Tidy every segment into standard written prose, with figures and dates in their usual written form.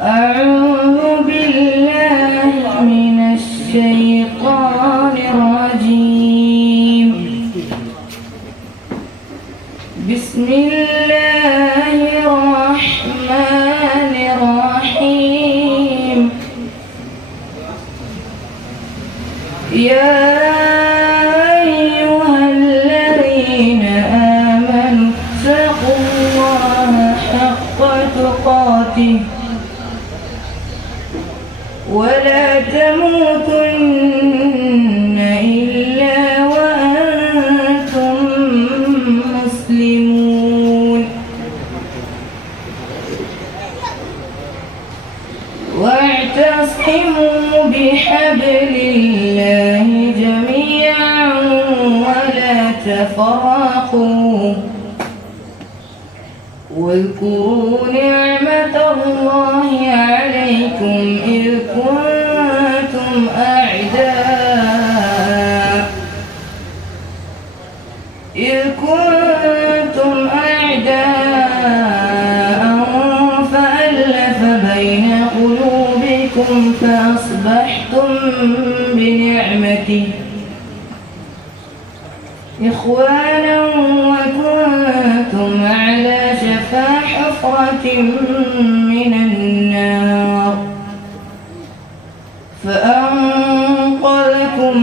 أعوذ بالله من الشيطان الرجيم. بسم الله الرحمن الرحيم. يا أيها الذين آمنوا اتقوا الله حق تقاته ولا تموتن إلا وأنتم مسلمون. واعتصموا بحبل الله جميعا ولا تفرقوا واذكروا نعمة الله عليكم إذ كنتم أعداء فألف بين قلوبكم فأصبحتم بنعمته إخوانا وكنتم على شفا حفرة من النار فأنقذكم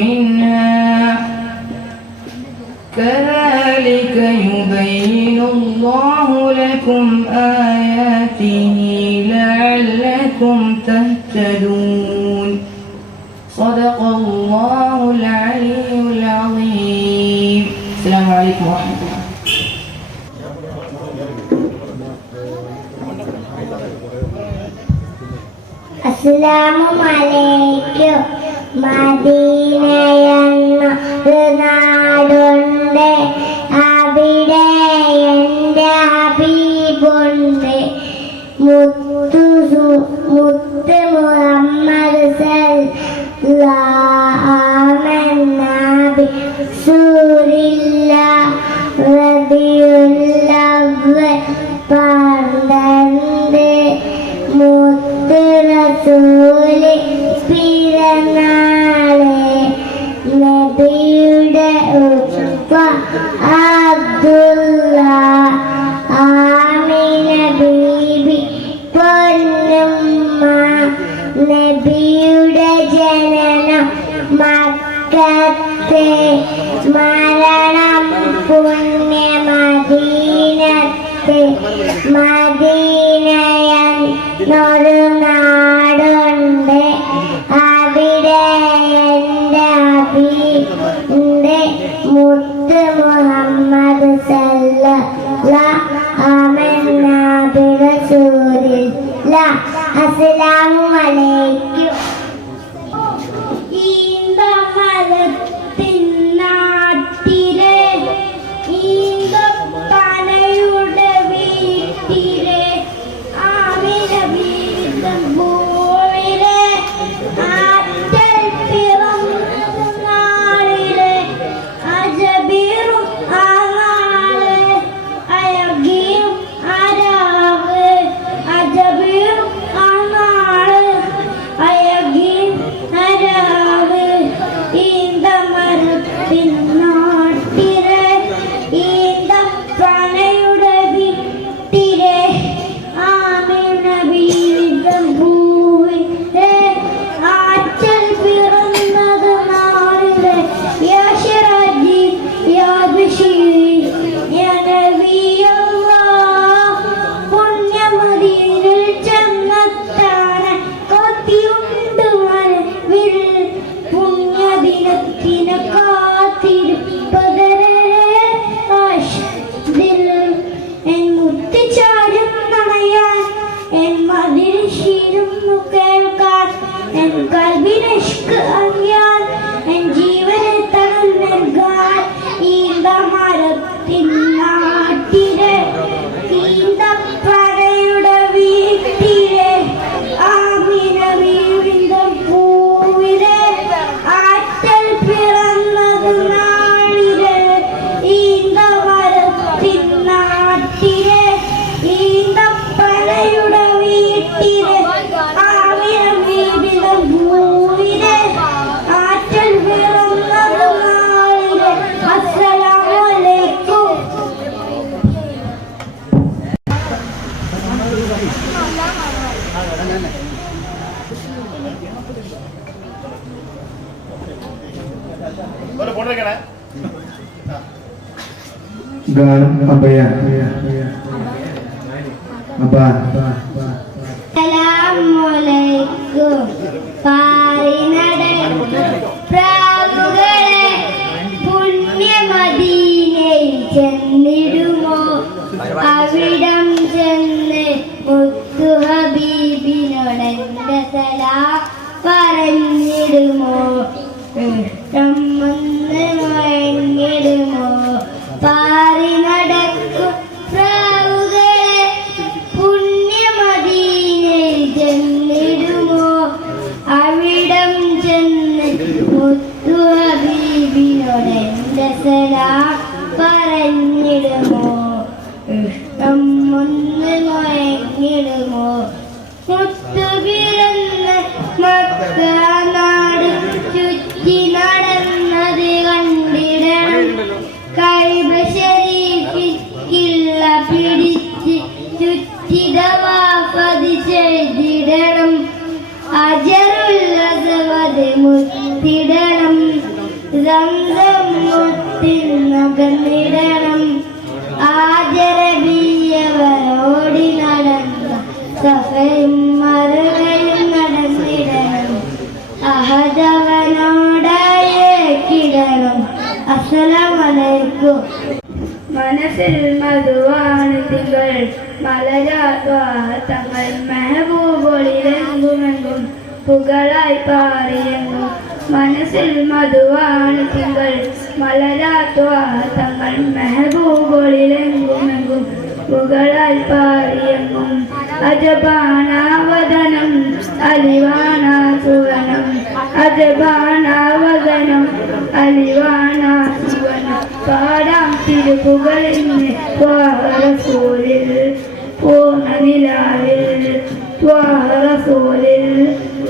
منها كذلك يبين الله لكم آياته لعلكم تهتدون. صدق الله العلي العظيم. السلام عليكم ورحمة الله. അസ്സലാമുഅലൈക്കും. മദീനയെന്നൊരു നാടുണ്ട്, അവിടെ എൻ്റെ ഹബീബുണ്ട്. മുത്ത് മുഹമ്മദ് സല്ലല്ലാഹു റസൂലില്ലാഹ് റബീഉൽ പന്ത്രണ്ട് മുത്ത് റസൂല് പിറന്നാള്. നബിയുടെ ഉപ്പ അബ്ദുള്ള, ആമിന ബീബി പൊന്നുമ്മ. നബിയുടെ ജനനം മക്കത്തെ, മരണം പുണ്യ മദീനത്തെ. മദീനയെന്നൊരു നാടുണ്ട്, അവിടെ എൻ്റെ ഹബീബുണ്ട്. മുത്ത് മുഹമ്മദ് സല്ലല്ലാഹു റസൂലില്ലാഹ്. അസ്സലാമുഅലൈക്കും. ഈന്തമരത്തിനാട്ടിലെ ഈന്തപ്പനയുടെ വീട്ടിലെ ആമിന ബീവിയുടെ ഭൂമിയിലെ ആറ്റൽ പിറന്ന നാളിലെ അജബീറും ആ നാള് അയകിയും ആരാവ്. അജബീറും ആ നാള് ഗാനം അഭയ അബ അസ്സലാമലൈക്കും പാറി നടക്കും പ്രാവുകളെ പുണ്യമദീനയിൽ ചെന്നിടുമോ അവിടം ചെന്ന് മുത്തു ഹബീബിനോടെന്റെ സലാം പറഞ്ഞിടുമോ ഇഷ്ടം ഒന്ന് മുഴങ്ങിടുമോ പാറി നടക്കും പ്രാവുകളെ പുണ്യമദീനയിൽ ചെന്നിടുമോ അവിടം ചെന്ന് മുത്തു ഹബീബിനോടെന്റെ സലാം പറഞ്ഞിടുമോ ഇഷ്ടം ഒന്ന് മുഴങ്ങിടുമോ മുത്തു പിറന്ന മക്ക നാട് ചുറ്റി നടന്നത് കണ്ടിടണം കൈബ ശരീഫിൽ പിടിച്ച് ചുറ്റിടവാഫതി ചെയ്തിടണം അജറുൽ അസ്വദ് മുത്തിടണം സംസം മുത്തിൽ നകന്നിടണം ആജറബിയവരോടി നടന്ന സഫയും മറുകയും നടന്നിടണം അഹദവനോടായേക്കിടണം അസ്സലാമലൈക്കും മനസ്സിൽ മധുവാണ് തിങ്കൾ മലരാത്വാത്തങ്ങൾ മെഹബൂബൊളിലെങ്കുമെങ്കും പുകളായി പാറിയെങ്കും മനസ്സിൽ മധുവാണ് തിങ്കൾ മലരാത്വാത്തങ്ങൾ മെഹബൂബൊളിലെങ്കുമെങ്കും പുകളായി പാറിയെങ്കും അജബാനാവദനം അലിവാന സുവനം അജബാനാവദനം അലിവാന സുവനം പാടാം തിരുപ്പുകളിൽ ത്വാഹറസൂലിൽ പൂർണ്ണനിലാവിൽ ത്വാഹറസൂലിൽ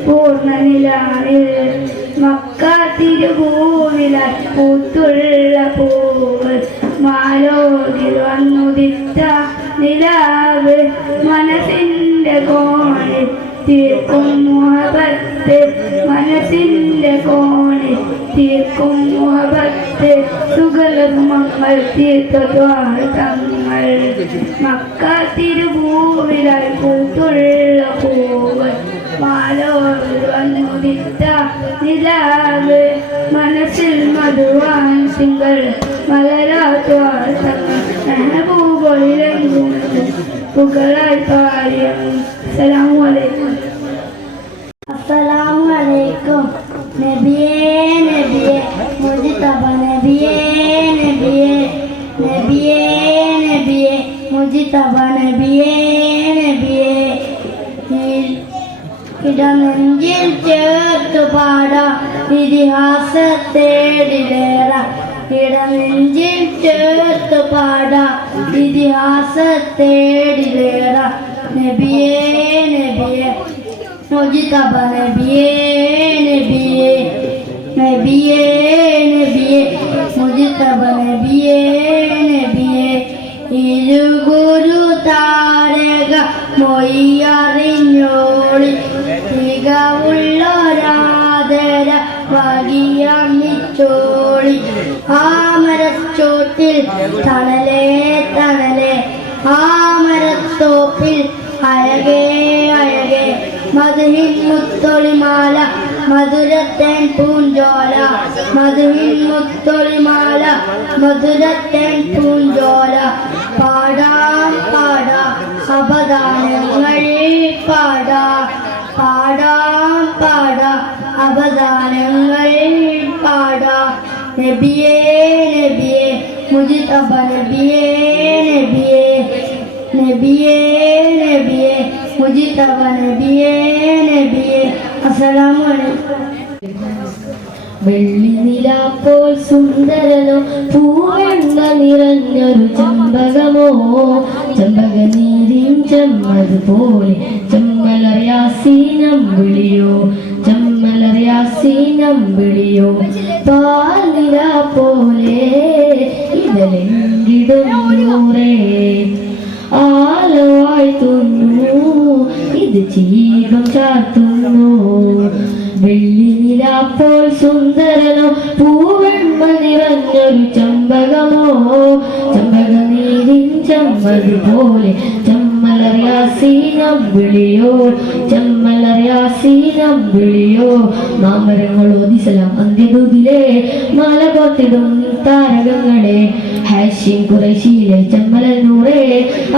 പൂർണ്ണനിലാവിൽ മക്ക തിരുഭൂമിലായി പൂത്തുള്ള പൂവ് മാലോകിൽ വന്നുദിത്ത നിലാവ് മനസ്സിന്റെ കോണിൽ തീർക്കും മുഹബത്ത് മനസ്സിന്റെ കോണിൽ തീർക്കും മുഹബത്ത് സുഗലമങ്ങൾ തീർത്ഥങ്ങൾ മക്ക തിരുഭൂമിലായി പൂത്തുള്ള പൂവ് മാലോകിൽ വന്നുദിത്ത നിലാവ് മനസ്സിൽ മധുവാൻ തിങ്കൾ മലരാത്വാത്തങ്ങൾ മെഹബൂബൊളിലെങ്കും പുകളായി പാടിയും അസ്സലാമു അലൈക്കും അസ്സലാമു അലൈക്കും നബിയേ നബിയേ മുജ്തബ നബിയേ നബിയേ നബിയേ നബിയേ മുജ്തബ നബിയേ നബിയേ ഇടനെഞ്ചിൽ ചേർത്തു പാടാം ഇതിഹാസത്തേടിലേറാം ഇടനെഞ്ചിൽ ചേർത്ത് പാടാം ഇതിഹാസത്തേടിലേറാം നബിയേ നബിയേ മുജ്തബ നബിയേ നബിയേ നബിയേ നബിയേ മുജ്തബ നബിയേ നബിയേ ഇരുഗുരു താരക മൊയ്യറിഞ്ഞോളി തികവുള്ളൊരാദര വകിയമിച്ചോളി ആമരച്ചോട്ടിൽ തണലേ തണലേ ആമരത്തോപ്പിൽ അഴകേ അഴകേ മധുഹിൻ മുത്തൊളിമാല മധുരത്തേൻ പൂഞ്ചോല മധുഹിൻ മുത്തൊളിമാല മധുരത്തേൻ പൂഞ്ചോല പാടാം പാടാം അപദാനങ്ങൾ പാടാം പാടാം പാടാം അപദാനങ്ങൾ പാടാം നബിയേ നബിയേ മുജ്തബ നബിയേ നബിയേ നബിയേ നബിയേ മുജ്തബ നബിയേ നബിയേ അസ്സലാമു അലൈക്കും വെള്ളിനിലാപ്പോൾ സുന്ദരനോ പൂവെണ്ണ നിറഞ്ഞൊരു ചെമ്പകമോ ചെമ്പകനീരിൻ ചെമ്മതുപോലെ ചെമ്മലറിയാസീനം വിളിയോ ചെമ്മലറിയാസീനം വിളിയോ പാലില പോലെ ഇതലെങ്കിടുന്നൂറേ ആലവായി തുന്നു ഇത് ചീകം ചാർത്തുന്നു വെള്ളിനിലാപ്പോൾ സുന്ദരനോ പൂവെണ്മ നിറഞ്ഞൊരു ചെമ്പകമോ ചെമ്പക അതുപോലെ ചെമ്മലറിയാസീനമ്പിളിയോ ചെമ്മലറിയാസീനമ്പിളിയോ മാമരങ്ങളോ ദിസലാം അന്ത്യദൂതിലെ മാല കോർത്തിടും താരകങ്ങളെ ഹാഷിം ഖുറൈശിയിലെ ചെമ്മലനൂറേ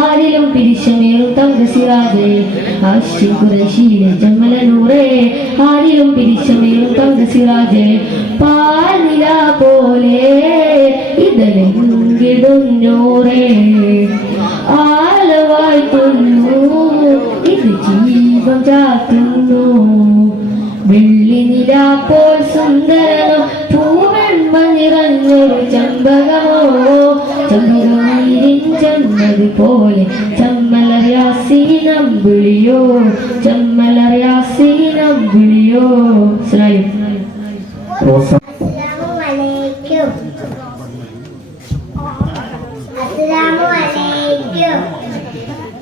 ആരിലും പിരിശമേറും തങ്കസിറാജേ ഹാഷിം ഖുറൈശിയിലെ ചെമ്മലനൂറേ ആരിലും പിരിശമേറും തങ്കസിറാജേ പാലില പോലെ ഇതലെങ്കിടുന്നൂറേ ആലവായി തുന്നു ഇത് ജീവം ചാത്തുന്നു വെള്ളി നിലാപ്പോൾ സുന്ദരനോ പൂവെൺമ നിറഞ്ഞൊരു ചെമ്പകമോ ചെമ്പകമീരിൻ ചെന്നത് പോലെ ചെമ്മലറിയാസീനമ്പിളിയോ ചെമ്മലറിയാസീനമ്പിളിയോ സ്ലൈം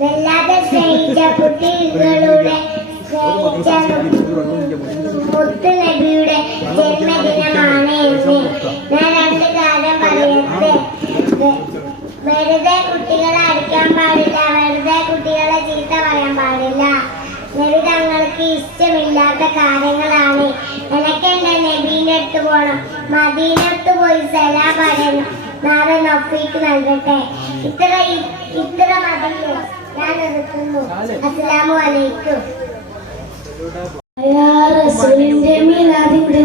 വല്ലാതെ സ്നേഹിച്ച കുട്ടികളുടെ മുത്ത് നബിയുടെ ജന്മദിനമാണ് ഇന്ന്. ഞാൻ രണ്ട് കാര്യം പറയട്ടെ. വെറുതെ കുട്ടികളെ അടിക്കാൻ പാടില്ല, വെറുതെ കുട്ടികളെ ചീത്ത പറയാൻ പാടില്ല. നബി തങ്ങൾക്ക് ഇഷ്ടമില്ലാത്ത കാര്യങ്ങളാണ്. എനിക്ക് എൻ്റെ നബീൻ്റെ അടുത്ത് പോകണം, മദീനത്ത് പോയി സലാം പറയണം, നാളെ നഫീക്ക് നൽകട്ടെ. ഇത്ര മതിയോ? ഞാൻ എടുക്കുന്നു. അസ്സലാമു അലൈക്കും. റസൂലിന്റെ മീലാദിന്റെ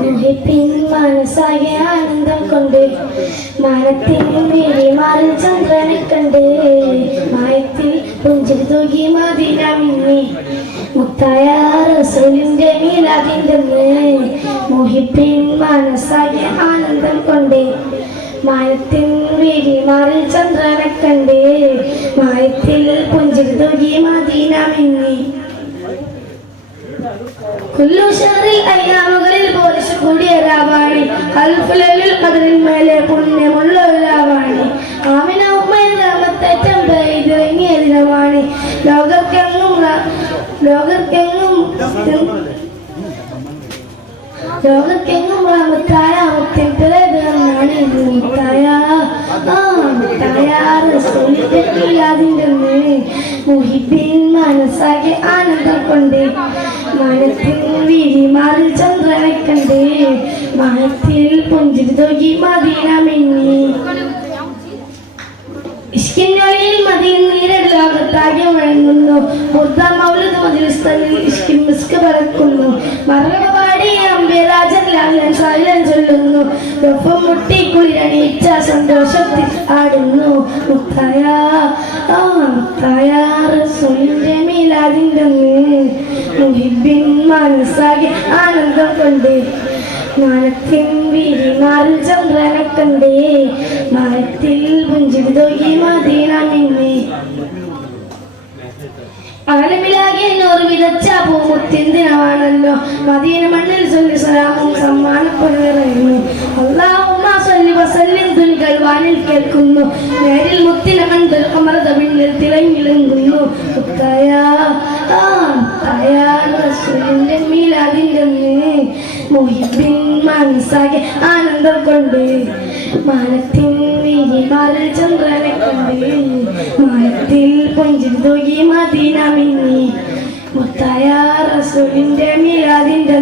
മുഹിപ്പിൻ മനസ്സാകെ ആനന്ദം കൊണ്ട് മാനത്തിൻ മേലിമാറിൽ ചന്ദ്രനെ കണ്ട് മായത്തിൽ പുഞ്ചിരി തൂകി മദീന മിന്നി മുത്തായ റസൂലിന്റെ മീലാദിന്റെ മുഹിപ്പിൻ മനസ്സാകെ ആനന്ദം കൊണ്ട് മായത്തിൻ മേലിമാറിൽ ചന്ദ്രനെ കണ്ട് മായത്തിൽ പുഞ്ചിരി തൂകി മദീന മിന്നി കുല്ലുഷറിൽ അയ്യാമുകളിൽ പോലിച്ചു കൂടിയ രാവാണി അൽഫുലയിൽ കതിരിൻ മേലെ പുണ്യമുള്ള ഒരു രാവാണി ആമിന ഉമ്മയിൽ രാമത്തേറ്റം പെയ്തിറങ്ങിയ ദിനമാണ്. ലോകർക്കെങ്ങും റാമത്തായ മുത്തിൻ പിറന്നാണ് മുത്തായ റസൂലിന്റെ മീലാദിന്റെ മുഹിബിൻ മനസ്സാകെ ആനന്ദം കൊണ്ട് മനത്തിൽ വിരിമാറിൽ ചന്ദ്രനെ കണ്ട് മനത്തിൽ പുഞ്ചിരി തൂകി മദീന മിന്നി ഇഷ്കിന്നൊഴിയിൽ മദീന നീരട് ലോകത്താകെ മുഴങ്ങുന്നു. ബുദ്ധ മൗലിദ് മജ്‌ലിസിൽ ഇഷ്കിൻ മിസ്ക് പറക്കുന്നു. മറവപാടി അംബിരാജൻ ലാലൻ സായിലൻ ചൊല്ലുന്നു. ഒപ്പം മുട്ടി കുളിരണിയിച്ച സന്തോഷത്തിൽ ആടുന്നു. മുത്തായ റസൂലിന്റെ മീലാദിന്റെ മുഹിബിൻ മനസ്സാകെ ആനന്ദം കൊണ്ട് മാനത്തിൻ വിരിമാറിൽ ചന്ദ്രനെ കണ്ട് മാനത്തിൽ പുഞ്ചിരി തൂകി മദീന മിന്നി ആലമിലാകെ നോറ് വിതച്ച പൂമുത്തിൻ ദിനമാണല്ലോ. മദീന മണ്ണിൽ ചൊല്ലി സലാമും സമ്മാനപ്പെടുന്നു. അല്ലാഹുമ്മ സ്വല്ലി വസല്ലിം തുനികൾ വാനിൽ കേൾക്കുന്നു. നേരിൽ മുത്തിന കണ്ട് അമൃത പിന്നിൽ തിളങ്ങിലങ്ങുന്നു. മുത്തായ റസൂലിന്റെ മീലാദിന്റെ മുഹിബിൻ മനസ്സാകെ ആനന്ദം കൊണ്ട് മാനത്തിൻ വിരിമാറിൽ ചന്ദ്രനെ കണ്ട് മാനത്തിൽ പുഞ്ചിരി തൂകി മദീന മിന്നി മുത്തായ റസൂലിന്റെ മീലാദിന്റെ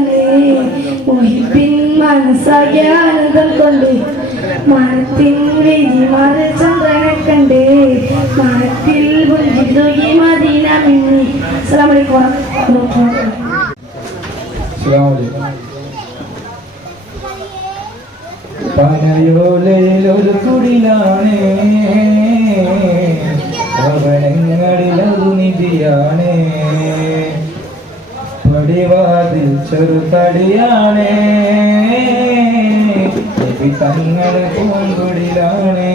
മുഹിബിൻ മനസ്സാകെ ആനന്ദം കൊണ്ട് മാനത്തിൻ വിരിമാറിൽ ചന്ദ്രനെ കണ്ട് മാനത്തിൽ പുഞ്ചിരി തൂകി മദീന മിന്നി. അസ്സലാമു അലൈക്കും വറഹ്മത്തുള്ളാഹി. പനയോലയിലൊരു കുടിലാണ്, ഭവനങ്ങളിലൊരു നിധിയാണ്, പടിവാതിൽ ചെറുതടിയാണ്, തങ്ങൾ പൂങ്കുടിലാണ്.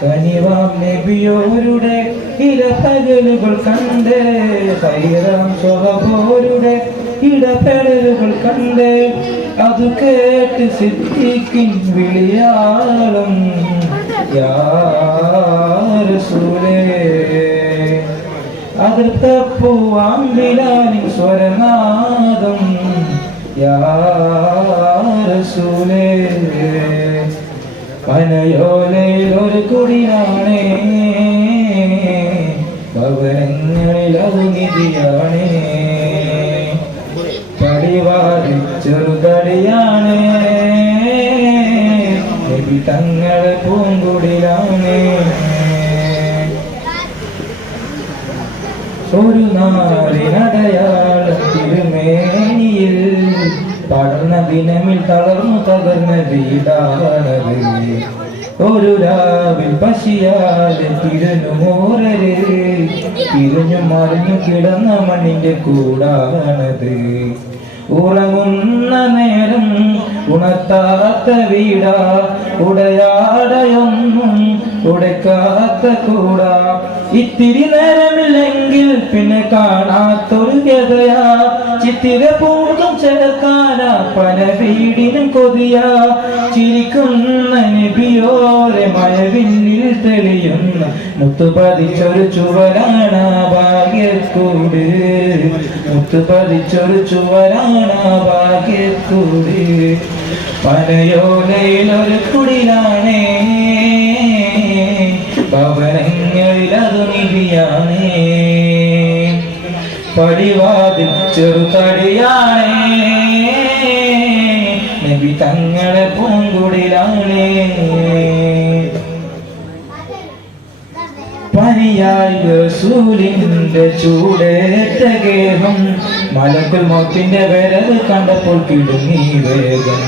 കനിവാം നബിയോരുടെ ഇടപെടലുകൾ കണ്ട് ഹൈറാം സ്വഹബോരുടെ ഇടപെടലുകൾ കണ്ട് അത് കേട്ട് സിദ്ദീഖിൻ വിളിയാളം യാ റസൂലേ അതിർത്തപ്പൂവാം ബിലാലിൻ സ്വരനാദം യാ റസൂലേ പനയോലയിൽ ഒരു കുടിലാണേ, ഭവനങ്ങളിൽ അത് നിധിയാണേ. പടിവാതിൽ ചെറുതടിയാണ്, നബി തങ്ങളെ പൂങ്കുടിലാണ്. ഒരു നാളിനടയാളം തിരുമേനിയിൽ പടർന്ന ദിനമിൽ തളർന്നു തകർന്ന വീടാണത്. ഒരു രാവിൽ പശിയാലെ തിരുനുമൂരര് തിരിഞ്ഞു മറിഞ്ഞു കിടന്ന മണ്ണിന്റെ കൂടാണത്. ഉറങ്ങുന്ന നേരം ഉണർത്താത്ത വീടാ, ഉടയാടയൊന്നും ഉടക്കാത്ത കൂടാ. ഇത്തിരി നേരമില്ലെങ്കിൽ പിന്നെ കാണാത്തൊരു ഗതയാ, ചിത്തിര പൂർഗം ചേർക്കാനാ പല വീടിനും കൊതിയാ. ചിരിക്കുന്ന നബിയോരെ മഴവില്ലിൽ തെളിയുന്ന മുത്തുപതിച്ചൊരു ചുവരാണ ഭാഗ്യക്കൂട്, മുത്തുപതിച്ചൊരു ചുവരാണ ഭാഗ്യക്കൂട്. പനയോലയിൽ ഒരു കുടിലാണേ, ഭവനങ്ങളിൽ അത് നിധിയാണേ. പടിവാതിൽ ചെറുതടിയാണേ, നബി തങ്ങളെ പൂങ്കുടിലാണേ. പനിയായി റസൂലിന്റെ ചൂടേറ്റ ഗേഹം, മലക്കുൽ മൗത്തിന്റെ വരവ് കണ്ടപ്പോൾ കിടുങ്ങി വേഗം.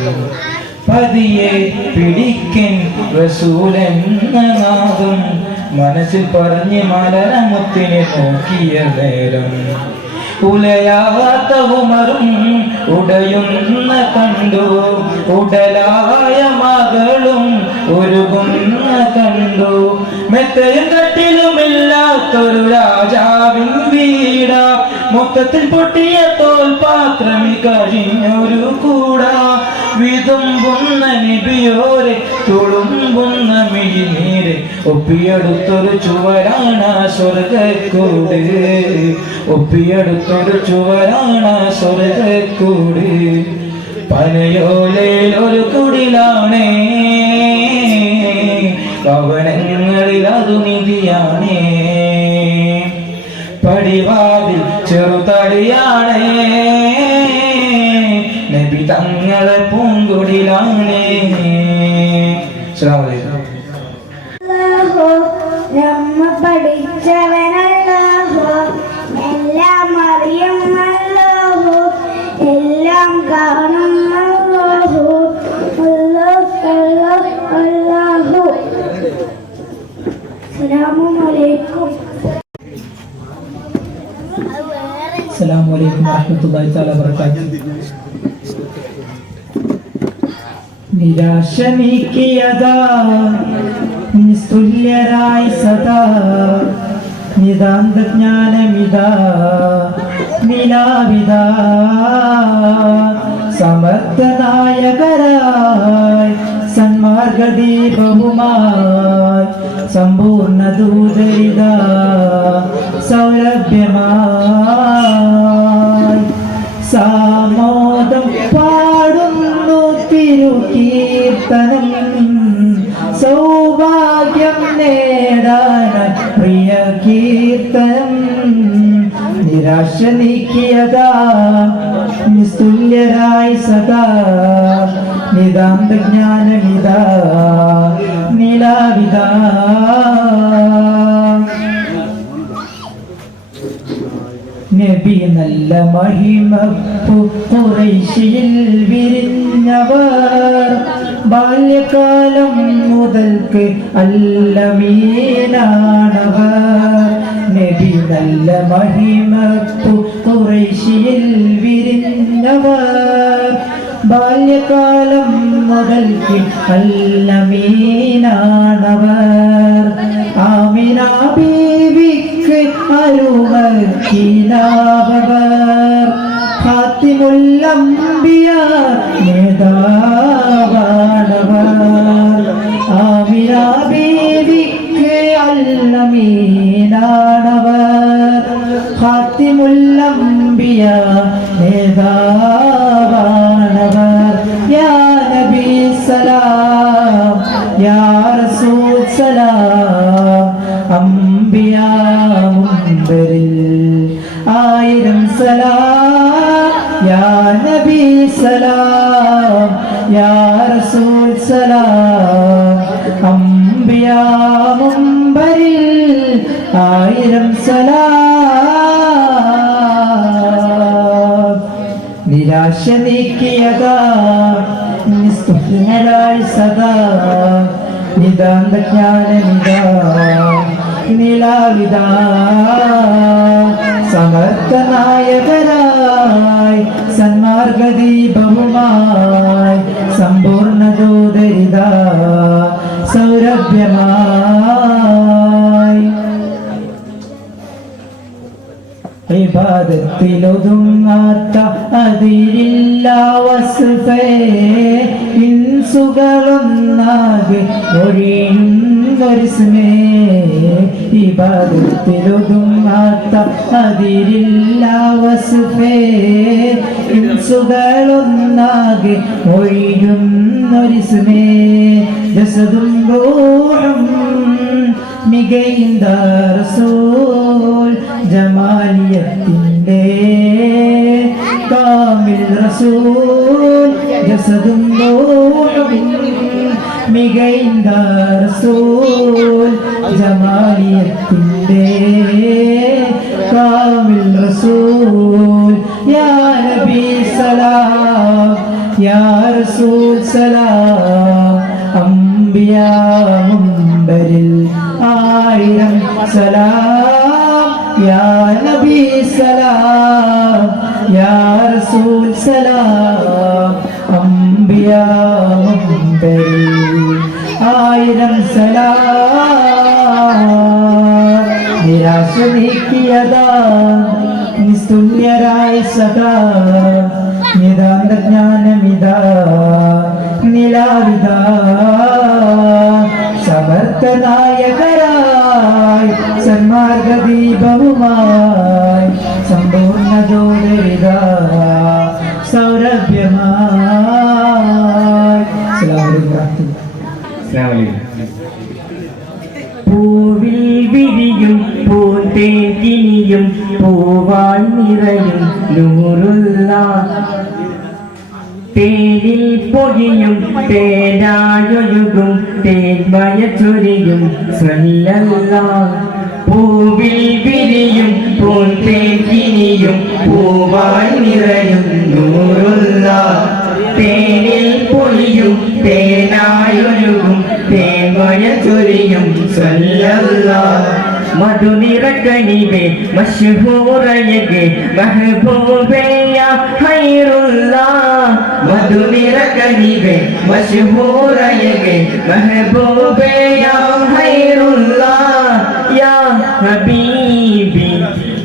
പതിയെ പിടിക്കൻ റസൂലെന്ന നാദം, മനസ്സിൽ പറഞ്ഞ് മലരമുത്തിനെ നോക്കിയ നേരം. ഉലയാത്ത ഉമറും ഉടയുന്ന കണ്ടു, ഉടലായ മകളും ഒരുകുന്ന കണ്ടു. മെത്തയും കട്ടിലുമില്ലാത്തൊരു രാജാവിൻ വീട, മൊത്തത്തിൽ പൊട്ടിയ തോൽപാത്രം കഴിഞ്ഞൊരു കൂട. വിതുമ്പുന്ന നബിയോരെ തുളുമ്പുന്ന മിഴിനീര്, ഒപ്പിയെടുത്തൊരു ചുവരാണ സ്വർഗക്കൂട്, ഒപ്പിയെടുത്തൊരു ചുവരാണ സ്വർഗക്കൂട്. പനയോലയിൽ ഒരു കുടിലാണേ, ഭവനങ്ങളിൽ അതു നിധിയാണേ. പടിവാതിൽ ചെറുതടിയാണേ, നബി തങ്ങളെ പൂങ്കുടിലാണേ. അസ്സലാമു അലൈക്കും. നമ്മ പഠിച്ചവനല്ലാഹു, എല്ലാം അറിയുമല്ലാഹു, എല്ലാം കാണുമല്ലാഹു. അല്ലാഹു. അസ്സലാമു അലൈക്കും. അസ്സലാമു അലൈക്കും വറഹ്മത്തുള്ളാഹി തആല വബറകാതുഹു. നിരാശ നീക്കിയതാ നിസ്തുല്യരായി സദാ, നിതാന്ത ജ്ഞാനമിതാ നിലാവിതാ. സമർത്ഥനായകരായി സന്മാർഗദീപവുമായി, സമ്പൂർണ്ണ ദൂതരിത സൗലഭ്യമായി. സാമോദം പാടുന്നു തിരുകീർത്തനം, സൗഭാഗ്യം നേടാൻ പ്രിയ കീർത്തനം. നിരാശ നീക്കിയതാ നിസ്തുല്യരായി സദാ, നിതാന്ത ജ്ഞാനമിതാ നിലാവിതാ. നബി നല്ല മഹിമപ്പു ഖുറൈശിയിൽ വിരിഞ്ഞവർ, ബാല്യകാലം മുതൽക്ക് അല്ലമീനാണവർ. നബി നല്ല മഹിമപ്പു ഖുറൈശിയിൽ വിരിഞ്ഞവർ, ബാല്യകാലം മുതൽക്ക് അല്ലമീനാണവർ. ആമിന ബീവിക്ക് അരുമക്കിനാവർ, ഖാതിമുൽ അംബിയ നേതാവാണവർ. ആമിന ബീവിക്ക് അല്ലമീനാണവർ, ഖാതിമുൽ അംബിയ നേതാവാണവർ. യാ നബി സലാം യാ റസൂൽ സലാം അംബിയാ മുൻബരിൽ ആയിരം സലാം യാ നബി സലാം യാ റസൂൽ സലാം അംബിയാ മുൻബരിൽ ആയിരം സലാം നിരാശ നീക്കിയതാ നിസ്തുലനായി സദാ നിതാന്ത ജ്ഞാനമിതാ നിലാവിതാ സമർത്ഥനായകരായി സന്മാർഗദീപവുമായി സമ്പൂർണ്ണ ദൂതരിതാ സൗരഭ്യമായി ഇബാദത്തിലൊതുങ്ങാത്ത അതിരില്ല വസ്ഫേ ഇൻസുകളൊന്നാകെ ഒഴിയുന്നൊരുസ്മേ ഇബാദത്തിലൊതുങ്ങാത്ത അതിരില്ല വസ്ഫേ ഇൻസുകളൊന്നാകെ ഒഴിയുന്നൊരുസ്മേ ജസദും റൂഹും മികൈന്ദ റസൂൽ ജമാലിയത്തിൻ്റെ കാമിൽ റസൂൽ ജസദും റൂഹും മികൈന്ദ റസൂൽ ജമാലിയത്തിൻ്റെ കാമിൽ റസൂൽ യാ നബി സലാം യാ റസൂൽ സലാം അംബിയാ മുൻബരിൽ ആയിരം സലാം യാ നബി സലാം യാ റസൂൽ സലാം അംബിയാ മുൻബരിൽ ആയിരം സലാം നിരാശ നീക്കിയതാ നിസ്തുല്യരായ സദാ നിതാന്ത ജ്ഞാനമിതാ നിലാവിതാ സമർത്ഥനായകരായി സന്മാർഗദീപവുമായി സമ്പൂർണ്ണ ദൂതരിതാ സൗരഭ്യമായി. പൂവിൽ വിരിയും പൂന്തേക്കിനിയും പൂവായി നിറയും നൂറുള്ള തേനിൽ പൊഴിയും തേനായൊഴുകും തേന്മയ ചൊരിയും സ്വല്ലല്ലാഹ്. പൂവിൽ വിരിയും പൂന്തേക്കിനിയും പൂവായി നിറയും നൂറുള്ള തേനിൽ പൊഴിയും തേനായൊഴുകും തേന്മയ ചൊരിയും സ്വല്ലല്ലാഹ്. മധുനിറക്കനിവേ മശ്ഹൂറയകെ മഹബൂബേയ ഖൈറുല്ലാഹ്. മധുനിറക്കനിവേ മശ്ഹൂറയകെ മഹബൂബേയ ഖൈറുല്ലാഹ്. യാ ഹബീബി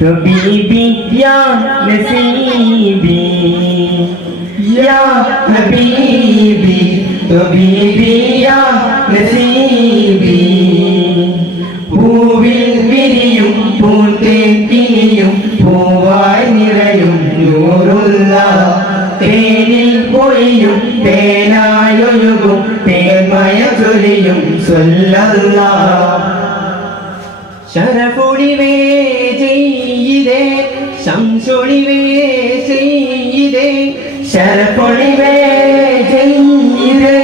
ഹബീബി യാ നസീബി യാ ഹബീബി ഹബീബി യാ നസീബി. പൂവിൽ വിരിയും പൂന്തേക്കിനിയും പൂവായി നിറയും നൂറുള്ള തേനിൽ പൊഴിയും തേനായൊഴുകും തേന്മയ ചൊരിയും സ്വല്ലല്ലാഹ്. ശരഫൊളിവേ ചെയ്യിതേ ശംസൊളിവേ ചെയ്യിതേ ശരഫൊളിവേ ചെയ്യിതേ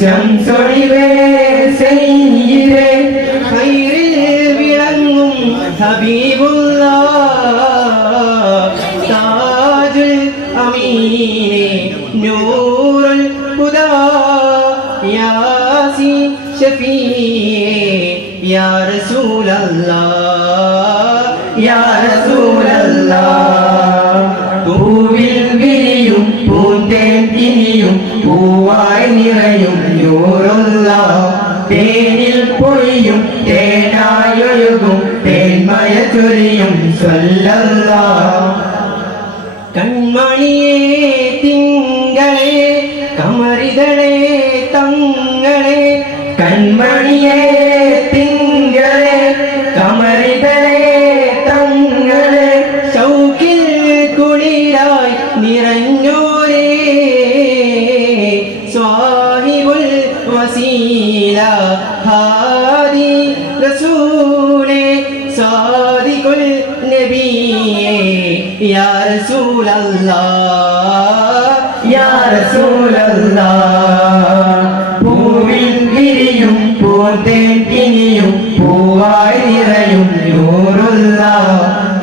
ശംസൊളിവേ ചെയ്യിതേ ഖൈറിൽ വിളങ്ങും ഹബീബുല്ലാഹ് താജുൽ അമീനെ നൂറുൽ ഹുദാ യാസീൻ ഷഫീഇ യാ റസൂലല്ലാഹ് യാ റസൂലല്ലാഹ്. പൂവിൽ വിരിയും പൂന്തേക്കിനിയും പൂവായി നിറയും നൂറുള്ള തേനിൽ പൊഴിയും തേനായൊഴുകും തേന്മയ ചൊരിയും സ്വല്ലല്ലാഹ്. കൺമണിയേ തിങ്കളെ കമറിതളെ തങ്ങളെ കൺമണിയേ തിങ്കളെ കമറിതളെ തങ്ങളെ ശൗക്കിൽ കുളിരായി നിറഞ്ഞോരേ സ്വാഹിബുൽ വസീല റസൂലേ സാദിഖുൽ നബിയേ യാ റസൂലല്ലാഹ് യാ റസൂലല്ലാഹ് പൂവിൽ വിരിയും പൂന്തേൻ കിനിയും പൂവായി നിറയും നൂറുള്ള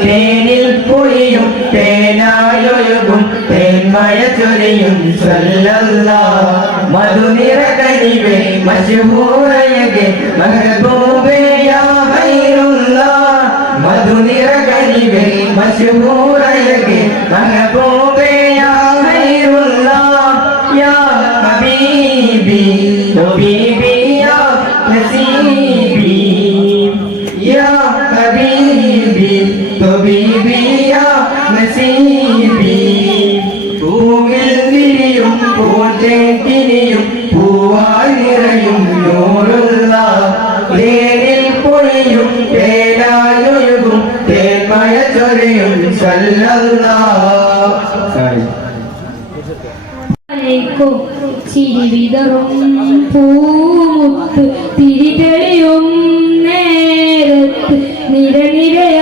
തേനിൽ പൊഴിയും തേനായൊഴുകും തേന്മഴ ചൊരിയും സല്ലല്ലാഹ് മധുനിറകനിവേ മശ്ഹൂറയകെ മഹബൂബേ യാ ഖൈറുല്ലാഹ് മധുനിറകനിവേ മശ്ഹൂറയകെ മഹബൂബേ യാ ഖൈറുല്ലാഹ് യാ ഹബീബി ഹബീബി യാ നസീബി യാ ഹബീബി ഹബീബി യാ നസീബി പൂവിൽ വിരിയും പൂന്തേൻ പൂവായി നിറയും നൂറുള്ള തേനിൽ പൊഴിയും തേനായൊഴുകും തേന്മഴ ചൊരിയും സല്ലല്ലാഹ് ചിരിവിതറും പൂമുത്ത് തിരിതെളിയും നേരത്ത് നിരനിരയാദേശത്ത്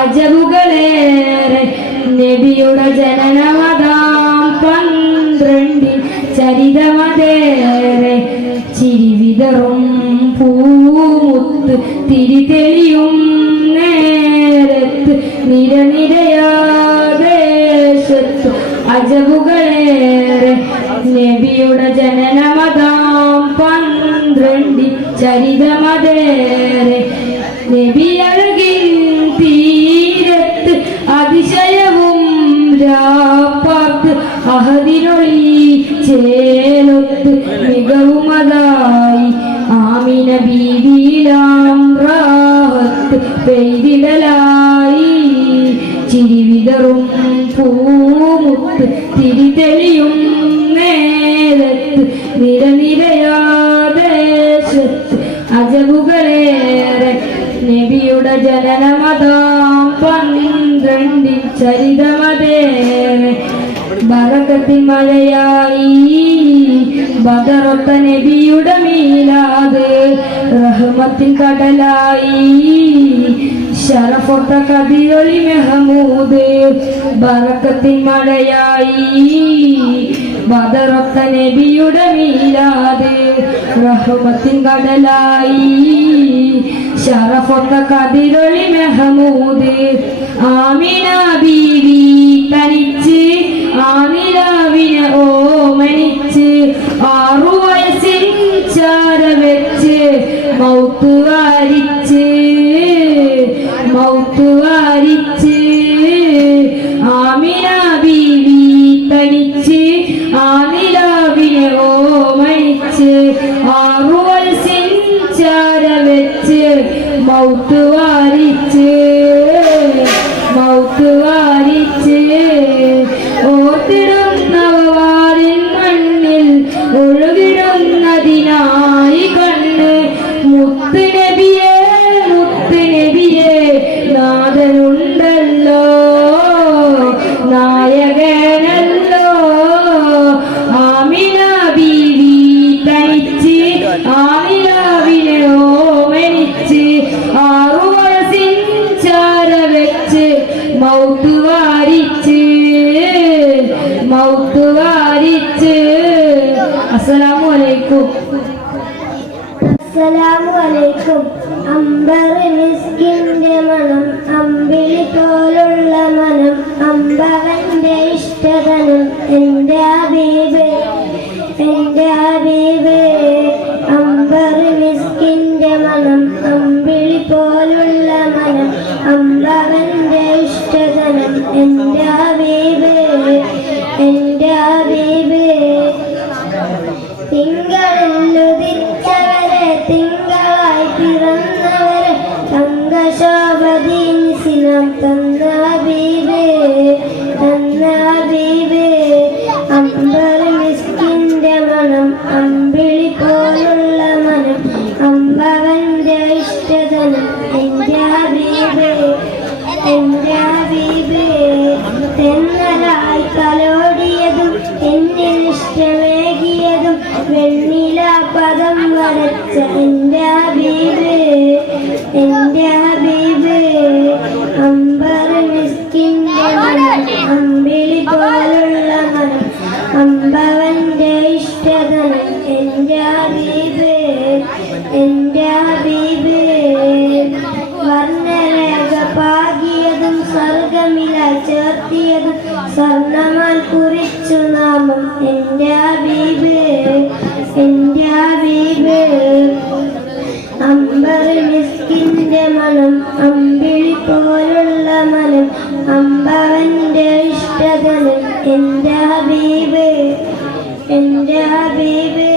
അജബുകളേറെ നബിയുടെ ജനനമതാം 12 ചരിതമതേറെ ചിരിവിതറും പൂമുത്ത് തിരിതെളിയും നേരത്ത് നിരനിരയാദേശത്ത് അജബുകളേറെ നബിയുടെ ജനനമതാം 12 ചരിതമതേറെ നബിയഴകിൻ തീരത്ത് അതിശയവും രാപ്പാത്ത് അഹദിനൊളി ചേലൊത്ത് മികവുമതായി ആമിന ബീവിയിലാം റാഹത്ത് പെയ്തിടലായി ചിരിവിതറും പൂമുത്ത് തിരിതെളിയും നേരത്ത് നിരനിരയാദേശത്ത് അജബുകളേറെ നബിയുടെ ജനനമതാം 12 ചരിതമതേറെ ബറക്കത്തിൻ മഴയായി ബദറൊത്ത നബിയുടെ മീലാദ് റഹ്മത്തിൻ കടലായി ശരഫൊത്ത കതിരൊളി മെഹമൂദ് ബറക്കത്തിൻ മഴയായി ബദറൊത്ത നബിയുടെ മീലാദ് റഹ്മത്തിൻ കടലായി ശരഫൊത്ത കതിരൊളി മെഹമൂദ് ആമിന ബീവി തനിച്ച് ആമിലാവിനെ ഓമനിച്ച് 6 വയസ്സിൽ ചാര വെച്ച് മൗത്ത് വാരിച്ച് ആമിന ബീവി തനിച്ച് ആമിലാവിനെ ഓമനിച്ച് 6 വയസ്സിൽ ചാര വെച്ച് മൗത്ത് വാരിച്ച് ഓർത്തിടുന്നവാറിൻ മണ്ണിൽ ഒഴുകിടുന്നതിനായി കണ്ണ് മുത്ത് നബിയെ നാഥനുണ്ടല്ലോ നായകനല്ലോ ആമിന ബീവി തനിച്ച് ആമിലാവിനെ ഓമനിച്ച് 6 വയസ്സിൻ ചാര വെച്ച് മൗത്ത് വാരിച്ച് അസ്സലാമു അലൈക്കും. അസ്സലാമു അലൈക്കും. അമ്പർ മിസ്കിന്റെ മണം അമ്പിളി പോലുള്ള മനം അമ്പവന്റെ ഇഷ്ടതനം എൻ്റെ ഹബീബ് അമ്പർ മിസ്കിന്റെ മണം അമ്പിളി പോലുള്ള മനം അമ്പവന്റെ ഇഷ്ടതനം എൻ്റെ ഹബീബ് തിങ്കളിലുദിച്ചവരെ തിങ്കളായി പിറന്നവരെ തങ്കശോഭദീനിസിനം തന്ന ഹബീബേ അമ്പർ മിസ്കിന്റെ മണം അമ്പിളി പോലുള്ള മനം അമ്പവന്റെ ഇഷ്ടതനം എൻ്റെ ഹബീബേ തെന്നലായി കലോടിയതും എന്നിൽ ഇഷ്ടമേകിയതും വെണ്ണില പദം വരച്ച എൻ്റെ ഹബീബ് വർണ്ണരേഖ പാകിയതും സ്വർഗമില ചേർത്തിയതും സ്വർണ്ണമാൽ കുറിച്ചു നാമം എൻ്റെ ഹബീബ് എൻ്റെ ഹബീബ് അമ്പർ മിസ്കിന്റെ മണം അമ്പിളി പോലുള്ള മനം അമ്പവന്റെ ഇഷ്ടതനം എൻ്റെ ഹബീബ് എൻ്റെ ഹബീബ്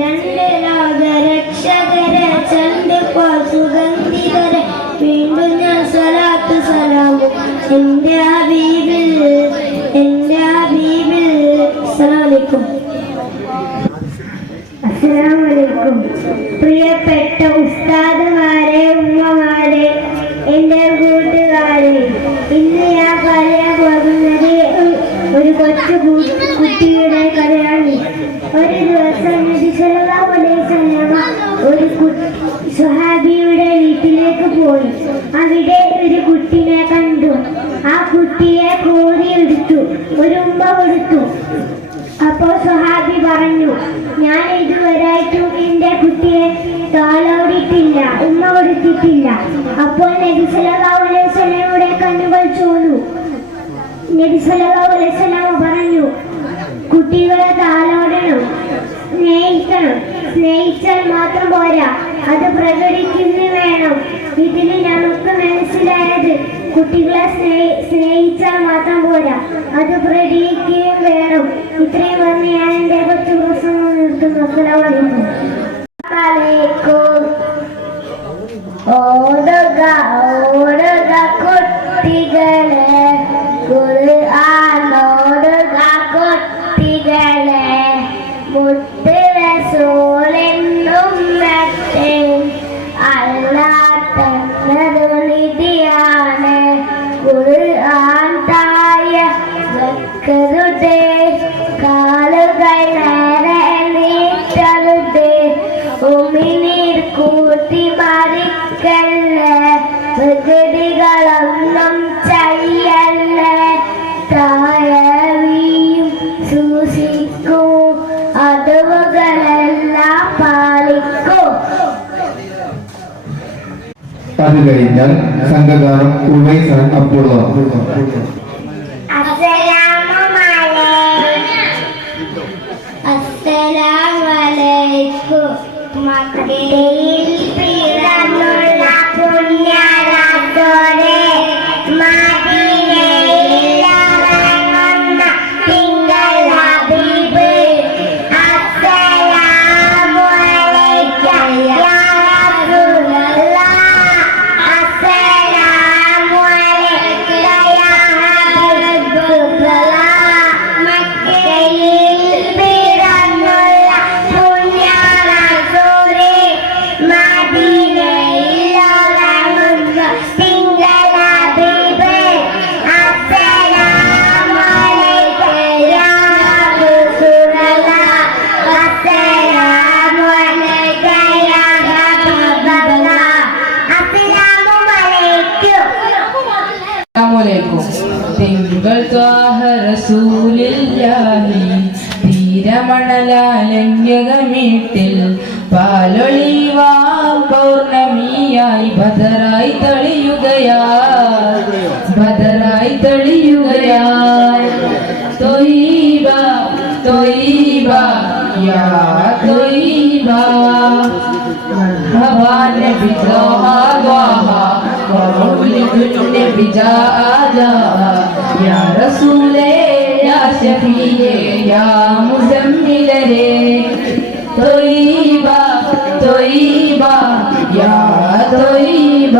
രണ്ട് ലോകരക്ഷകരെ ചണ്ടുപോ സുഗന്ധിതരെ വീണ്ടും ഞാൻ സ്വലാത്ത് സലാമും എൻ്റെ ഹബീബിൽ എൻ്റെ ഹബീബിൽ. അസ്സലാമു അലൈക്കും. പ്രിയപ്പെട്ട ഉസ്താദുമാരെ, ഉമ്മമാരെ, എൻ്റെ കൂട്ടുകാരെ, ഇന്ന് ഞാൻ പറയാൻ പോകുന്നത് ഒരു കൊച്ചു കുട്ടിയുടെ കഥയാണ്. ഒരു ദിവസം നബി സല്ലല്ലാഹു അലൈഹി വസല്ലം ഒരു സ്വഹാബിയുടെ വീട്ടിലേക്ക് പോയി. അവിടെ ഒരു കുട്ടിനെ കണ്ടു. ആ കുട്ടിയെ കോരിയെടുത്തു, ഒരു ഉമ്മ കൊടുത്തു. അപ്പോൾ സ്വഹാബി പറഞ്ഞു, ഞാൻ ഇതുവരെയായിട്ടും എൻ്റെ കുട്ടിയെ താലോടിയിട്ടില്ല, ഉമ്മ കൊടുത്തിട്ടില്ല. അപ്പോൾ നബി സല്ലല്ലാഹു അലൈഹി വസല്ലമയുടെ കണ്ണുകൾ ചോന്നു. നബി സല്ലല്ലാഹു അലൈഹി വസല്ലം പറഞ്ഞു, കുട്ടികളെ താലോടണം, സ്നേഹിക്കണം. സ്നേഹിച്ചാൽ മാത്രം പോരാ, അത് പ്രകടിക്കുന്നു വേണം. ഇതിൽ നമുക്ക് മനസ്സിലായത് കുട്ടികളെ സ്നേഹിച്ചാൽ മാത്രം പോരാ, അത് പ്രകടിക്കുകയും വേണം. ഇത്രയും പറഞ്ഞ് ഞാൻ എൻ്റെ കൊച്ചു പ്രസംഗം നിർത്തുന്നു. അസ്സലാമു അലൈക്കും. ഓടുക ഓടുക കുട്ടികളെ, ഖുർആൻ ഓടുക കുട്ടികളെ, മുത്ത് റസൂലെന്നും മറ്റേ അല്ലാഹ് തന്നൊരു നിധിയാണ്. ഖുർആൻ തായ വെക്കരുതേ, കാലുകൾ നേരെ നീട്ടരുതേ, ഉമിനീർ കൂട്ടി മറിക്കല്ലേ, പ്രകൃതികളൊന്നും ചെയ്യല്ലേ, താഴെയും സൂക്ഷിക്കൂ, അതുകളെല്ലാം പാലിക്കൂ. അത് കഴിഞ്ഞാൽ സംഘഗാനം ഉവൈസ് അബ്ദുള്ള. അസ്സലാമലൈക്കും. മക്കയിൽ പിറന്നുള്ള പുണ്യരാത്രോരെ, മദീനയിൽ ഇറങ്ങുന്ന തിങ്കൾ ഹബീബ്, അസ്സലാമു അലൈക യാ റസൂലല്ലാഹ്, അസ്സലാമു അലൈക യാ ഹബീബല്ലാഹ്. മക്കയിൽ പിറന്നുള്ള പുണ്യരാത്രോരെ, മദീനയിൽ ഇറങ്ങുന്ന തിങ്കൾ ഹബീബ്, അസ്സലാമു അലൈക യാ റസൂലല്ലാഹ്, അസ്സലാമു അലൈക യാ ഹബീബല്ലാഹ്. അസ്സലാമു അലൈക്കും. അസ്സലാമലൈക്കും. തിങ്കൾ ത്വാഹ റസൂലില്ലാഹി, തീരമണലാലന്യകമീട്ടിൽ പാലൊളിവാം പൗർണമിയായി ബദറായി തെളിയുകയായി, ബദറായി തെളിയുകയായി. ത്വയ്യിബ ത്വയ്യിബ യാ ത്വയ്യിബ, മർഹബാ നബി ത്വാഹ ത്വാഹ, വമൗലിദുൻ നബി ജാഅ യാ റസൂലേ യാ ശഫീയേ യാ മുസമ്മിലരേ. ത്വയ്യിബ ത്വയ്യിബ യാ ത്വയ്യിബ,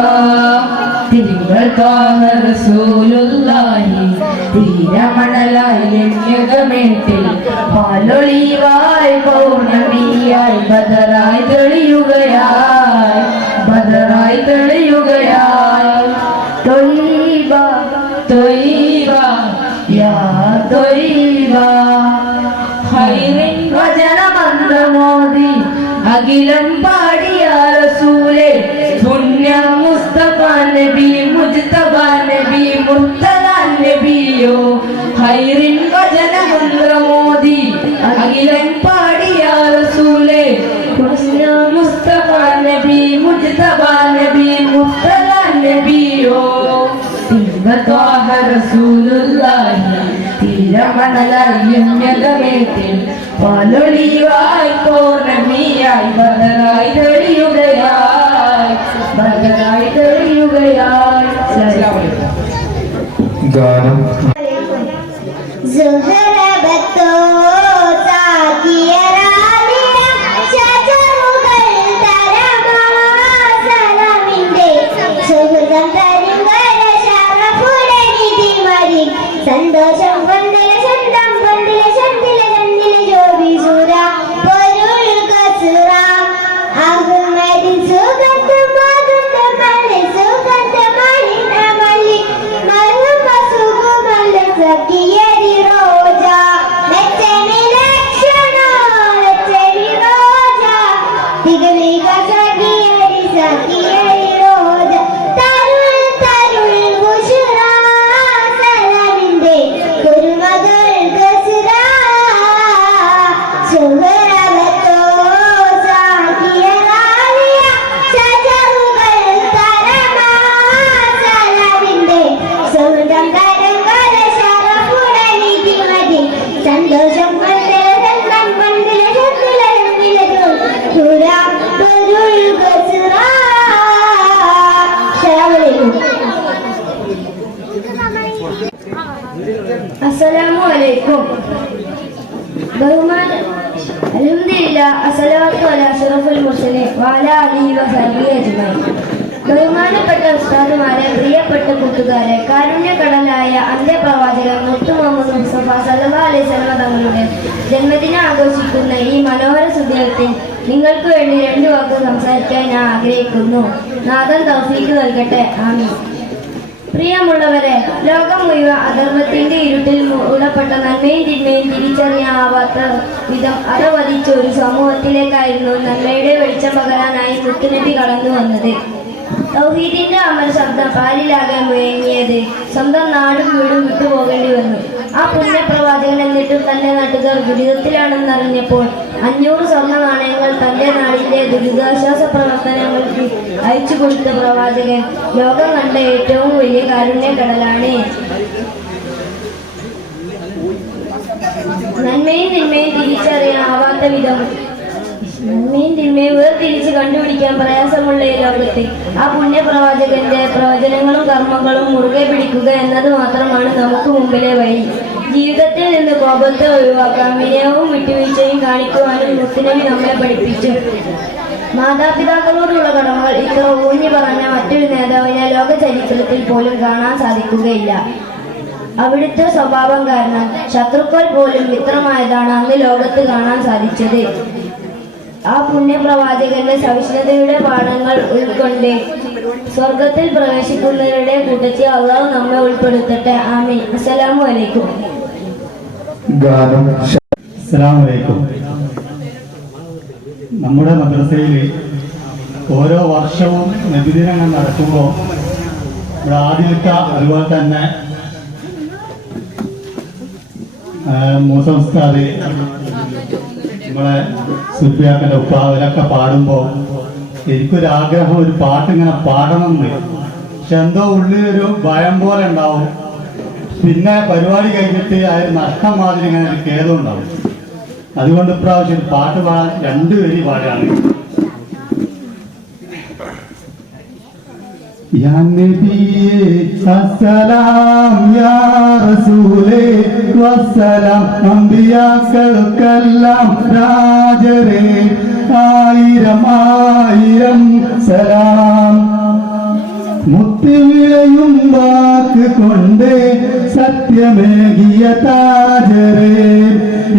തിങ്കൾ ത്വാഹ റസൂലുള്ളാഹി, തീരമണലായി ലന്യകമേട്ടിൽ പാലൊളിവായി പൗർണമിയായി ബദറായി തെളിയുകയായി, ബദറായി തെളിയുകയായി. ത്വയ്യിബ ത്വയ്യിബ യാ ത്വയ്യിബ, ഹൈറിൻ വചനമന്ത്രമോദി അഖിലം പാടിയ റസൂലേ, പുണ്യ മുസ്തഫ നബി മുജ്തബ നബി മുർത്തദ നബിയോ. ഹൈറിൻ വചനമന്ത്രമോദി അഖിലം പാടിയ റസൂലേ, പുണ്യ മുസ്തഫ മുജ്തബാ നബി മുസ്തഫ നബിയോ തിരുവത്വാഹ റസൂലുള്ളാഹി തിരമണലയഞ്ഞകമേത്തിൽ പാലൊളിവായി പൗർണമിയായി ബദറായി തെളിയുകയായി ഗാനം സുഹറബത്തോ സാകിയറാലിയ ശജറുകൾ തരമാസലമിന്റെ സുഹൃതം തരുങ്കര ശറഫുടെ നിധിമരി സന്തോഷം കൊണ്ടില ശന്തം കൊണ്ടില ശന്തില ശന്തില ജോബി സുര പൊരുൾ കസുറ അഹ്മദി സുഗന്ധ മധുന്ദ മല്ലി സുഗന്ധ മലിന മല്ലി മരുമ സുഗുമല്ല സഖിയരി റോജ മെച്ചനി ലക്ഷണ മെച്ചനി റോജ തിഗലിക സഖിയരി സഖിയരി റോജ തരുൾ തരുൾ ബുഷറ സലമിന്റെ കുരുമകൾ ഗസ്റ സുഹറബത്തോ സാകിയറാലിയ ശജറുകൾ തരമാസലമിന്റെ സുഹൃതം തരംഗര ശറഫുടെ നിധിമതി സന്തോഷം കൊണ്ടില സന്തം കൊണ്ടില ശന്തില ശന്തില സുര പൊരുൾ ഗസ്റ. അസ്സലാമു അലൈക്കും. ബഹുമാന അൽഹംദുലില്ലാ അസ്സലാത്തു അലാ അഷ്റഫുൽ മുർസലീൻ വഅലാ ആലിഹി വസഹ്ബിഹി അജ്മഈൻ. ബഹുമാനപ്പെട്ട ഉസ്താദുമാരെ, പ്രിയപ്പെട്ട കൂട്ടുകാരെ, കാരുണ്യകടലായ അന്ത്യപ്രവാചകൻ മുത്തു മുഹമ്മദ് മുസ്തഫ സല്ലല്ലാഹു അലൈഹി വസല്ലം തങ്ങളുടെ ജന്മദിനം ആഘോഷിക്കുന്ന ഈ മനോഹര സുദിനത്തിൽ നിങ്ങൾക്ക് വേണ്ടി 2 വാക്ക് സംസാരിക്കാൻ ഞാൻ ആഗ്രഹിക്കുന്നു. നാഥൻ തൗഫീഖ് നൽകട്ടെ. ആമീൻ. പ്രിയമുള്ളവരെ, ലോകം മുഴുവൻ അധർമ്മത്തിന്റെ ഇരുട്ടിൽ മൂടപ്പെട്ട നന്മയും തിന്മയും തിരിച്ചറിയാവാത്ത വിധം അധവദിച്ച ഒരു സമൂഹത്തിലേക്കായിരുന്നു നന്മയുടെ വെളിച്ചം പകരാനായി മുത്തുനബി കടന്നു വന്നത്. തൗഹീദിന്റെ അമൽ ശബ്ദം പാലിലാകെ മുഴങ്ങിയത് സ്വന്തം നാടും വീടും വിട്ടുപോകേണ്ടി വന്നു. ആ പുണ്യപ്രവാചകൻ എന്നിട്ടും തന്റെ നാട്ടുകാർ ദുരിതത്തിലാണെന്നറിഞ്ഞപ്പോൾ 500 സ്വർണ്ണ നാണയങ്ങൾ തന്റെ നാടിന്റെ ദുരിതാശ്വാസ പ്രവർത്തനങ്ങൾക്ക് അയച്ചു കൊടുത്ത പ്രവാചകൻ ലോകം കണ്ട ഏറ്റവും വലിയ കാരുണ്യക്കടലാണ്. നന്മയും തിന്മയും തിരിച്ചറിയാവാത്ത വിധം നന്മയും തിന്മയും വേർതിരിച്ച് കണ്ടുപിടിക്കാൻ പ്രയാസമുള്ള ഈ ലോകത്ത് ആ പുണ്യപ്രവാചകന്റെ പ്രവചനങ്ങളും കർമ്മങ്ങളും മുറുകെ പിടിക്കുക എന്നത് മാത്രമാണ് നമുക്ക് മുമ്പിലെ വഴി. ജീവിതത്തിൽ നിന്ന് കോപത്തെ ഒഴിവാക്കാൻ വിനയവും വിട്ടുവീഴ്ചയും കാണിക്കുവാനും മുത്തുനബി നമ്മെ പഠിപ്പിച്ചു. മാതാപിതാക്കളോടുള്ള കടമകൾ ഇത്ര ഊന്നി പറഞ്ഞ മറ്റൊരു നേതാവിനെ ലോക ചരിത്രത്തിൽ പോലും കാണാൻ സാധിക്കുകയില്ല. അവിടുത്തെ സ്വഭാവം കാരണം ശത്രുക്കൾ പോലും മിത്രമായതാണ് അന്ന് ലോകത്ത് കാണാൻ സാധിച്ചത്. ആ പുണ്യപ്രവാചകന്റെ സവിഷ്ണതയുടെ പാഠങ്ങൾ ഉൾക്കൊണ്ട് സ്വർഗത്തിൽ പ്രവേശിക്കുന്നവരുടെ കൂട്ടത്തിൽ അള്ളാഹു നമ്മെ ഉൾപ്പെടുത്തട്ടെ. ആമീൻ. അസ്സലാമു അലൈക്കും. ഗാനം അസ്സലാമു അലൈക്കും. നമ്മുടെ മദ്രസയിൽ ഓരോ വർഷവും നബിദിനങ്ങൾ നടക്കുമ്പോൾ ഇവിടെ ആദ്യത്തെ അതുപോലെ തന്നെ മൂസംസ്കാര് നമ്മളെ സുൽഫിയാക്കൻ്റെ ഉപ്പ അവരൊക്കെ പാടുമ്പോൾ എനിക്കൊരാഗ്രഹം ഒരു പാട്ടിങ്ങനെ പാടണം എന്ന്. പക്ഷെ എന്തോ ഉള്ളിലൊരു ഭയം പോലെ ഉണ്ടാവും. പിന്നെ പരിപാടി കഴിഞ്ഞിട്ട് ആ ഒരു നഷ്ടം മാതിരി ഇങ്ങനെ ഒരു ഖേദം ഉണ്ടാവും. അതുകൊണ്ട് ഇപ്രാവശ്യം ഒരു പാട്ട് പാടാൻ 2 വരി പാടാണ്. യാ നബിയേ അസ്സലാം യാ റസൂലേ വസ്സലാം അമ്പിയാക്കൾക്കെല്ലാം രാജരേ 1000 സലാം. മുത്തുവിളയും വാക്ക് കൊണ്ട് സത്യമേകിയ താജരേ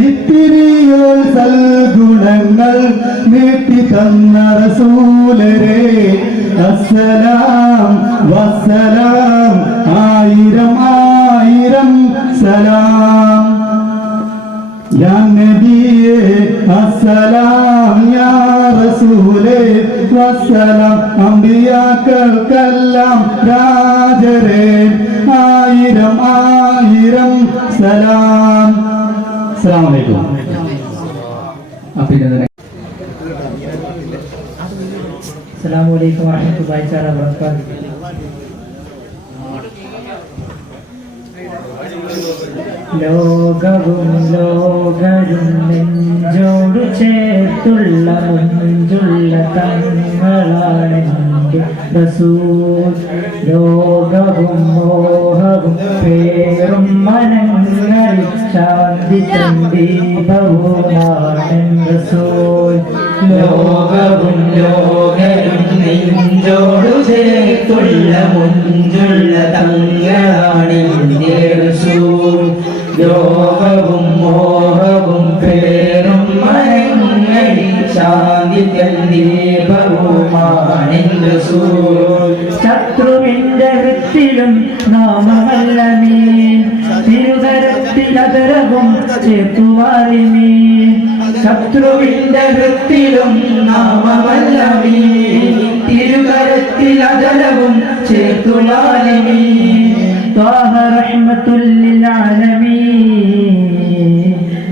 ഇത്തിരിയോൽ സൽഗുണങ്ങൾ നീട്ടി തന്ന റസൂലരേ അസ്സലാം വസ്സലാം 1000 സലാം. യാ നബിയേ അസ്സലാം യാ റസൂലേ വസ്സലാം അമ്പിയാക്കൾക്കെല്ലാം രാജരേ 1000 സലാം. അസ്സലാമു അലൈക്കും. അഭിനന്ദനം. അസ്സലാമു അലൈക്കും വറഹ്മത്തുള്ളാഹി തആല വബറകാതുഹു. ലോകവും ലോകരും നെഞ്ചോടു ചേർത്തുള്ള മുഞ്ചുള്ള തങ്ങളാണെന്റെ റസൂൽ. ലോകവും മോഹവും പേറും മനങ്ങളിൽ ശാന്തി ദീപവുമാണെൻ റസൂൽ. ലോകവും ലോകരും നെഞ്ചോടു ചേർത്തുള്ള മുഞ്ചുള്ള തങ്ങളാണ് എൻ്റെ റസൂൽ. ലോകവും മോഹവും പേറും മനങ്ങളിൽ ശാന്തി ദീപവുമാണ് എൻ്റെ റസൂൽ. ശത്രുവിന്റെ വൃത്തിലും നാമമല്ല മീൻ, തിരുകരത്തിലതരവും ചേർത്തുവാരി മീൻ. ശത്രുവിന്റെ വൃത്തിലും നാമമല്ല മീൻ, തിരുകരത്തിലതരവും ചേർത്തുലാലിമീ. ത്വാഹ റഹ്മത്തുൽ ലിൽ ആലമീൻ.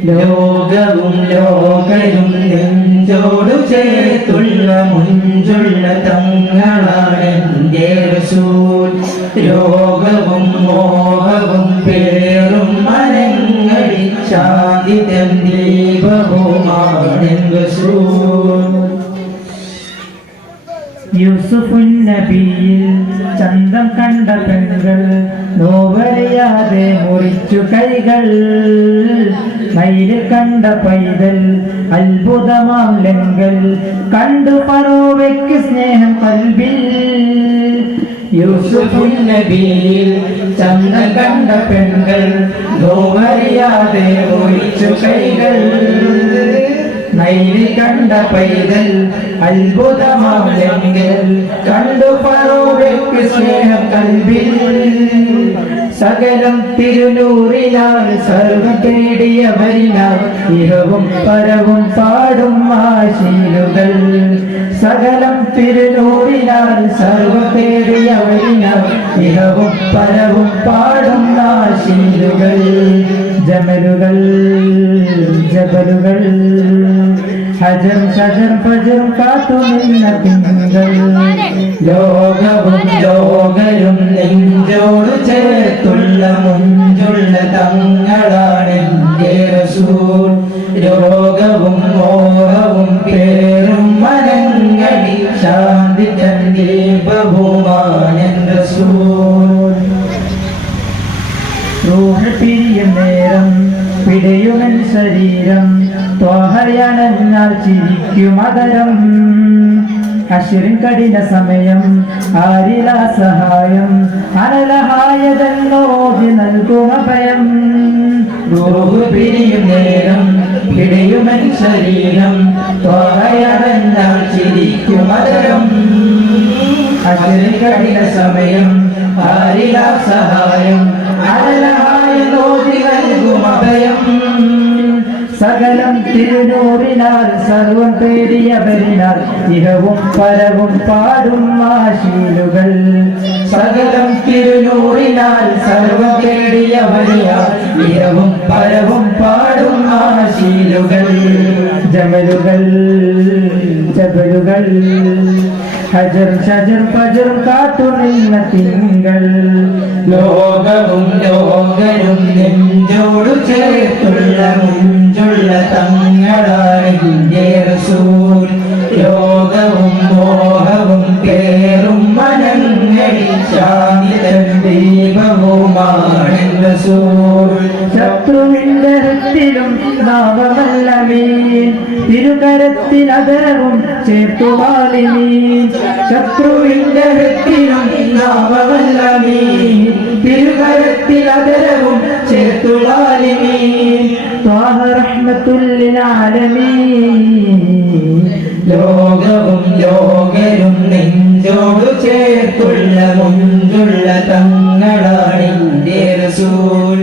ലോകവും ലോകരും നെഞ്ചോടു ചേർത്തുള്ള മുഞ്ചുള്ള തങ്ങളാണ് എൻ്റെ റസൂൽ. ലോകവും മോഹവും പേറും മനങ്ങളിൽ ശാന്തി ദീപവുമാണ് എൻ്റെ റസൂൽ. യൂസുഫുൻ നബിയിൽ ചന്തം കണ്ട പെൺകൾ നോവറിയാതെ മുറിച്ചു കൈകൾ. മയില് കണ്ട പൈതൽ അത്ഭുതമാം ലങ്കൽ കണ്ടു ഫറോവയ്ക്ക് സ്നേഹം കൽബിൽ. യൂസുഫുൻ നബിയിൽ ചന്തം കണ്ട പെൺകൾ നോവറിയാതെ മുറിച്ചു കൈകൾ. നൈരി കണ്ട പൈതൽ അത്ഭുതമാം ലങ്കൽ കണ്ടു ഫറോവയ്ക്ക് സ്നേഹം കൽബിൽ. സകലം തിരുനൂറിനാൽ സർവം തേടിയവരിനാൽ ഇഹവും പരവും പാടും ആശീലുകൾ. സകലം തിരുനൂറിനാൽ സർവം തേടിയവരിനാൽ ഇഹവും പരവും പാടും ആശീലുകൾ. ജമലുകൾ ജബലുകൾ ഹജർ ഷജർ ഫജർ കാത്തുനിന്ന തിങ്കൾ. ലോകവും ലോകരും നെഞ്ചോട് ചേർത്തുള്ള മുഞ്ചുള്ള തങ്ങളാണ് എൻ്റെ റസൂൽ. ലോകവും മോഹവും പേറും മനങ്ങളിൽ ശാന്തി ദീപവുമാണ് എൻ്റെ റസൂൽ. റൂഹ് പിരിയും നേരം പിടയുമൻ ശരീരം ത്വാഹയണഞ്ഞാൽ ചിരിക്കുമതരം. അശ്രിൻ കഠിന സമയം ആരിലാ സഹായം അനലഹായതെന്നോതി നൽകും അഭയം. റൂഹ് പിരിയും നേരം പിടയുമൻ ശരീരം ത്വാഹയണഞ്ഞാൽ ചിരിക്കുമതരം. അശ്രിൻ കഠിന സമയം ആരിലാ സഹായം അനലഹായതോതി നൽകും അഭയം. സകലം തിരുനൂറിനാൽ സർവം തേടിയവരിനാൽ ഇഹവും പരവും പാടും ആശീലുകൾ. സകലം തിരുനൂറിനാൽ സർവം തേടിയവരിനാൽ ഇഹവും പരവും പാടും ആശീലുകൾ. ജമലുകൾ ജബലുകൾ ഹജർ ഷജർ ഫജർ കാത്തുനിന്ന തിങ്കൾ. ലോകവും ലോകരും നെഞ്ചോടു ചേർത്തുള്ള മുഞ്ചുള്ള തങ്ങളാണ് എൻ്റെ റസൂൽ. ലോകവും മോഹവും പേറും മനങ്ങളിൽ ശാന്തി ദീപവുമാണ് എൻ്റെ റസൂൽ. ശത്രുവിന്റെ ഹൃത്തിലും നാമമല്ല മീൻ, തിരുകരത്തിലതരവും ചേർത്തുവാലിമീൻ. ശത്രുവിന്റെ ഹൃത്തിലും നാമമല്ല മീൻ, തിരുകരത്തിലതരവും ചേർത്തുവാലിമീൻ. ത്വാഹ റഹ്മത്തുൽ ലിൽ ആലമീൻ. ലോകവും ലോകരും നെഞ്ചോടു ചേർത്തുള്ള മുഞ്ചുള്ള തങ്ങളാണ് എൻ്റെ റസൂൽ.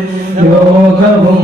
ലോകവും